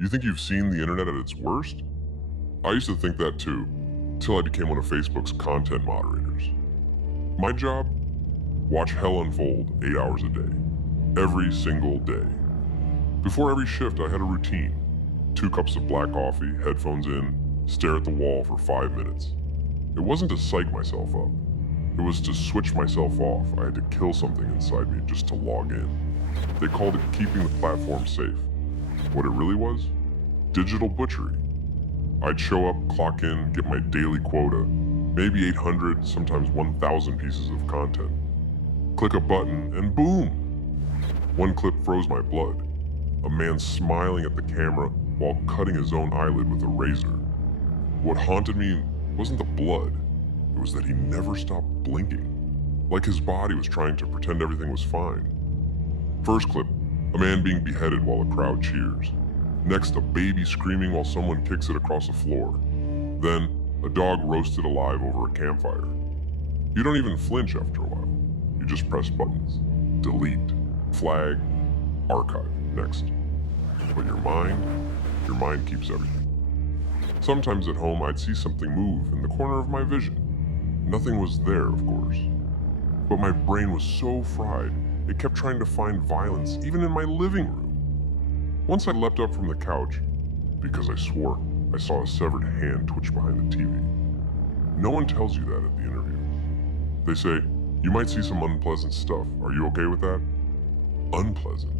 You think you've seen the internet at its worst? I used to think that too, till I became one of Facebook's content moderators. My job? Watch hell unfold 8 hours a day. Every single day. Before every shift, I had a routine. 2 cups of black coffee, headphones in, stare at the wall for 5 minutes. It wasn't to psych myself up. It was to switch myself off. I had to kill something inside me just to log in. They called it keeping the platform safe. What it really was? Digital butchery. I'd show up, clock in, get my daily quota, maybe 800, sometimes 1,000 pieces of content. Click a button, and boom! One clip froze my blood. A man smiling at the camera while cutting his own eyelid with a razor. What haunted me wasn't the blood. It was that he never stopped blinking. Like his body was trying to pretend everything was fine. First clip, a man being beheaded while a crowd cheers. Next, a baby screaming while someone kicks it across the floor. Then, a dog roasted alive over a campfire. You don't even flinch after a while. You just press buttons. Delete, flag, archive, next. But your mind keeps everything. Sometimes at home, I'd see something move in the corner of my vision. Nothing was there, of course. But my brain was so fried, it kept trying to find violence even in my living room. Once I leapt up from the couch, because I swore I saw a severed hand twitch behind the TV. No one tells you that at the interview. They say, you might see some unpleasant stuff. Are you okay with that? Unpleasant.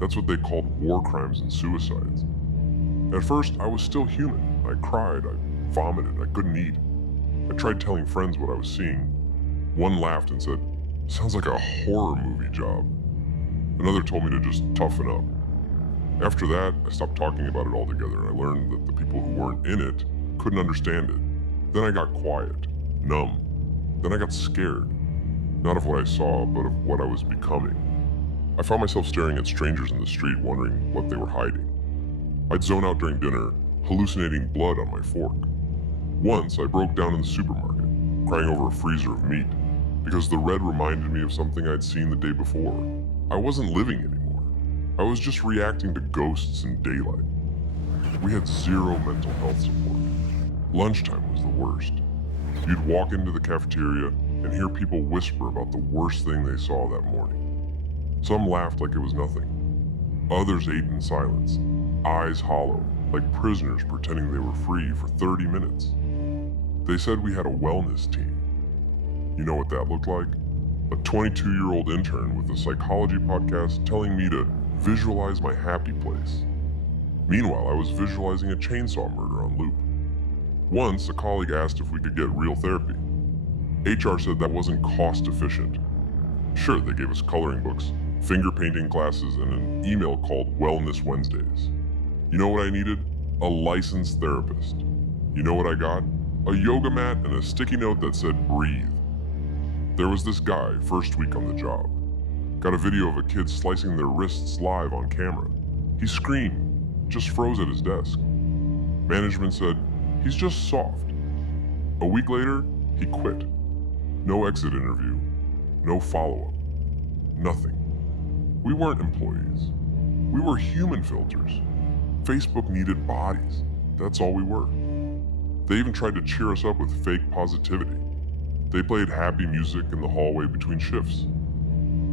That's what they called war crimes and suicides. At first, I was still human. I cried, I vomited, I couldn't eat. I tried telling friends what I was seeing. One laughed and said, sounds like a horror movie job. Another told me to just toughen up. After that, I stopped talking about it altogether, and I learned that the people who weren't in it couldn't understand it. Then I got quiet, numb. Then I got scared. Not of what I saw, but of what I was becoming. I found myself staring at strangers in the street, wondering what they were hiding. I'd zone out during dinner, hallucinating blood on my fork. Once, I broke down in the supermarket, crying over a freezer of meat, because the red reminded me of something I'd seen the day before. I wasn't living anymore. I was just reacting to ghosts in daylight. We had zero mental health support. Lunchtime was the worst. You'd walk into the cafeteria and hear people whisper about the worst thing they saw that morning. Some laughed like it was nothing. Others ate in silence, eyes hollow, like prisoners pretending they were free for 30 minutes. They said we had a wellness team. You know what that looked like? A 22-year-old intern with a psychology podcast telling me to visualize my happy place. Meanwhile, I was visualizing a chainsaw murder on loop. Once, a colleague asked if we could get real therapy. HR said that wasn't cost efficient. Sure, they gave us coloring books, finger painting classes, and an email called Wellness Wednesdays. You know what I needed? A licensed therapist. You know what I got? A yoga mat and a sticky note that said breathe. There was this guy, first week on the job. Got a video of a kid slicing their wrists live on camera. He screamed, just froze at his desk. Management said, he's just soft. A week later, he quit. No exit interview, no follow-up, nothing. We weren't employees. We were human filters. Facebook needed bodies. That's all we were. They even tried to cheer us up with fake positivity. They played happy music in the hallway between shifts.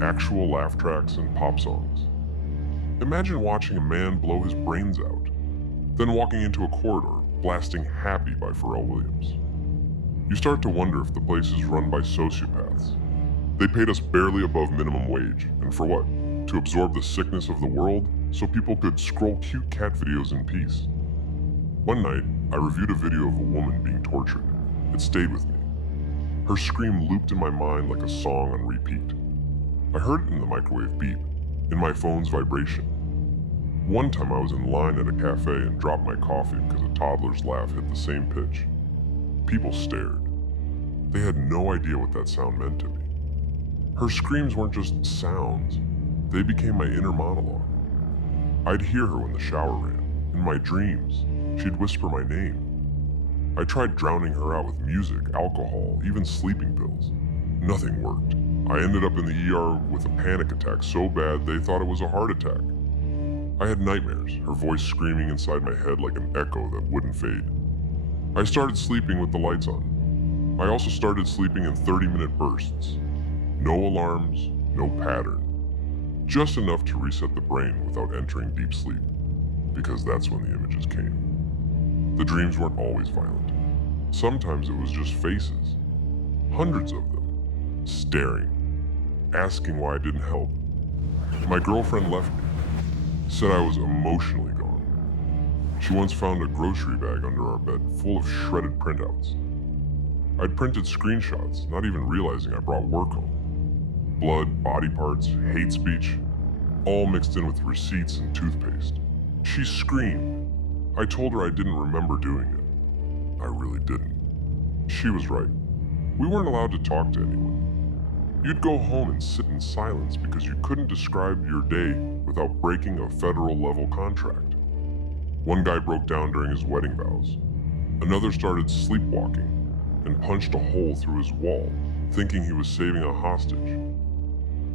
Actual laugh tracks and pop songs. Imagine watching a man blow his brains out, then walking into a corridor blasting Happy by Pharrell Williams. You start to wonder if the place is run by sociopaths. They paid us barely above minimum wage, and for what? To absorb the sickness of the world so people could scroll cute cat videos in peace. One night, I reviewed a video of a woman being tortured. It stayed with me. Her scream looped in my mind like a song on repeat. I heard it in the microwave beep, in my phone's vibration. One time I was in line at a cafe and dropped my coffee because a toddler's laugh hit the same pitch. People stared. They had no idea what that sound meant to me. Her screams weren't just sounds, they became my inner monologue. I'd hear her when the shower ran. In my dreams, she'd whisper my name. I tried drowning her out with music, alcohol, even sleeping pills. Nothing worked. I ended up in the ER with a panic attack so bad they thought it was a heart attack. I had nightmares, her voice screaming inside my head like an echo that wouldn't fade. I started sleeping with the lights on. I also started sleeping in 30-minute bursts. No alarms, no pattern. Just enough to reset the brain without entering deep sleep, because that's when the images came. The dreams weren't always violent. Sometimes it was just faces. Hundreds of them. Staring. Asking why I didn't help. My girlfriend left me. Said I was emotionally gone. She once found a grocery bag under our bed full of shredded printouts. I'd printed screenshots, not even realizing I brought work home. Blood, body parts, hate speech, all mixed in with receipts and toothpaste. She screamed. I told her I didn't remember doing it. I really didn't. She was right. We weren't allowed to talk to anyone. You'd go home and sit in silence because you couldn't describe your day without breaking a federal-level contract. One guy broke down during his wedding vows. Another started sleepwalking and punched a hole through his wall, thinking he was saving a hostage.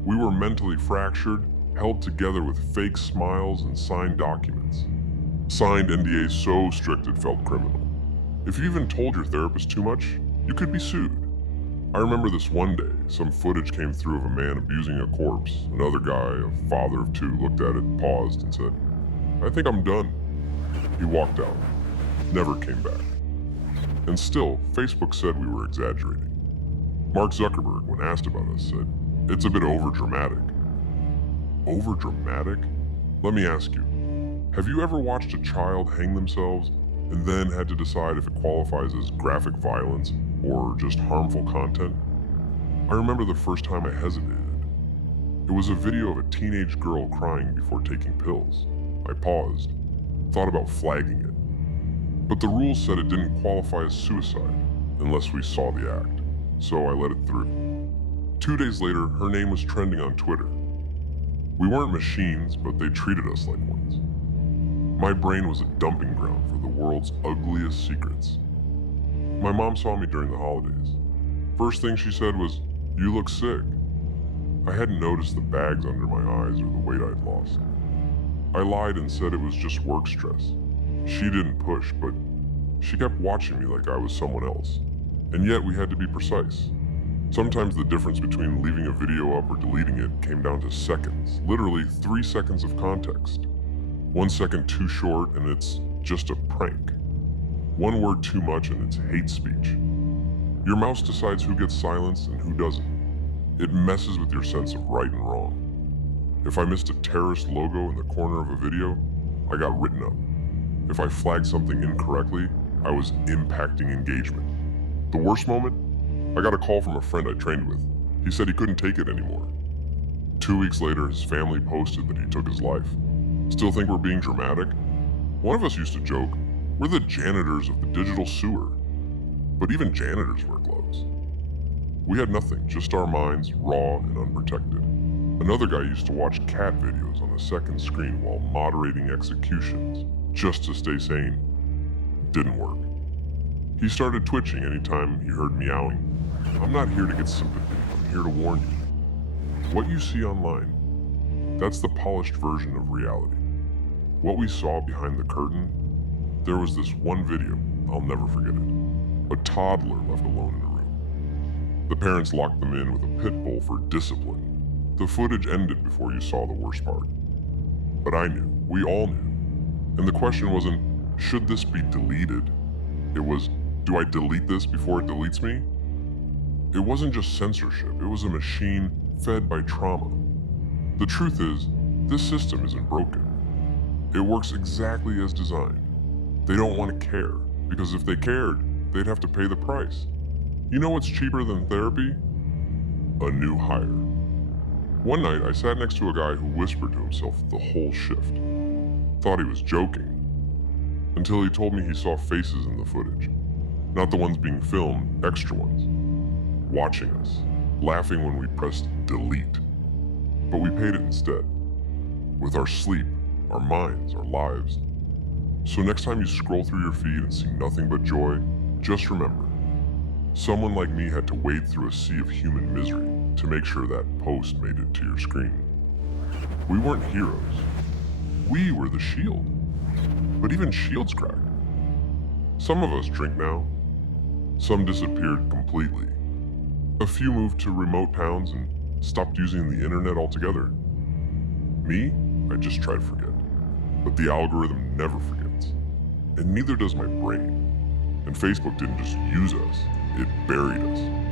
We were mentally fractured, held together with fake smiles and signed documents. Signed NDAs so strict it felt criminal. If you even told your therapist too much, you could be sued. I remember this one day, some footage came through of a man abusing a corpse. Another guy, a father of two, looked at it, paused, and said, "I think I'm done." He walked out, never came back. And still, Facebook said we were exaggerating. Mark Zuckerberg, when asked about us, said, "It's a bit overdramatic." Overdramatic? Let me ask you, have you ever watched a child hang themselves and then had to decide if it qualifies as graphic violence or just harmful content? I remember the first time I hesitated. It was a video of a teenage girl crying before taking pills. I paused, thought about flagging it. But the rules said it didn't qualify as suicide unless we saw the act, so I let it through. 2 days later, her name was trending on Twitter. We weren't machines, but they treated us like ones. My brain was a dumping ground for the world's ugliest secrets. My mom saw me during the holidays. First thing she said was, "You look sick." I hadn't noticed the bags under my eyes or the weight I'd lost. I lied and said it was just work stress. She didn't push, but she kept watching me like I was someone else. And yet we had to be precise. Sometimes the difference between leaving a video up or deleting it came down to seconds, literally 3 seconds of context. 1 second too short and it's just a prank. 1 word too much and it's hate speech. Your mouse decides who gets silenced and who doesn't. It messes with your sense of right and wrong. If I missed a terrorist logo in the corner of a video, I got written up. If I flagged something incorrectly, I was impacting engagement. The worst moment? I got a call from a friend I trained with. He said he couldn't take it anymore. 2 weeks later, his family posted that he took his life. Still think we're being dramatic? One of us used to joke, we're the janitors of the digital sewer. But even janitors wear gloves. We had nothing, just our minds, raw and unprotected. Another guy used to watch cat videos on the second screen while moderating executions, just to stay sane. Didn't work. He started twitching anytime he heard meowing. I'm not here to get sympathy, I'm here to warn you. What you see online, that's the polished version of reality. What we saw behind the curtain, there was this one video, I'll never forget it. A toddler left alone in a room. The parents locked them in with a pit bull for discipline. The footage ended before you saw the worst part. But I knew, we all knew. And the question wasn't, should this be deleted? It was, do I delete this before it deletes me? It wasn't just censorship, it was a machine fed by trauma. The truth is, this system isn't broken. It works exactly as designed. They don't want to care, because if they cared, they'd have to pay the price. You know what's cheaper than therapy? A new hire. One night, I sat next to a guy who whispered to himself the whole shift. Thought he was joking, until he told me he saw faces in the footage. Not the ones being filmed, extra ones. Watching us, laughing when we pressed delete. But we paid it instead. With our sleep, our minds, our lives. So next time you scroll through your feed and see nothing but joy, just remember, someone like me had to wade through a sea of human misery to make sure that post made it to your screen. We weren't heroes. We were the shield. But even shields cracked. Some of us drink now. Some disappeared completely. A few moved to remote towns and stopped using the internet altogether. Me, I just try to forget. But the algorithm never forgets. And neither does my brain. And Facebook didn't just use us, it buried us.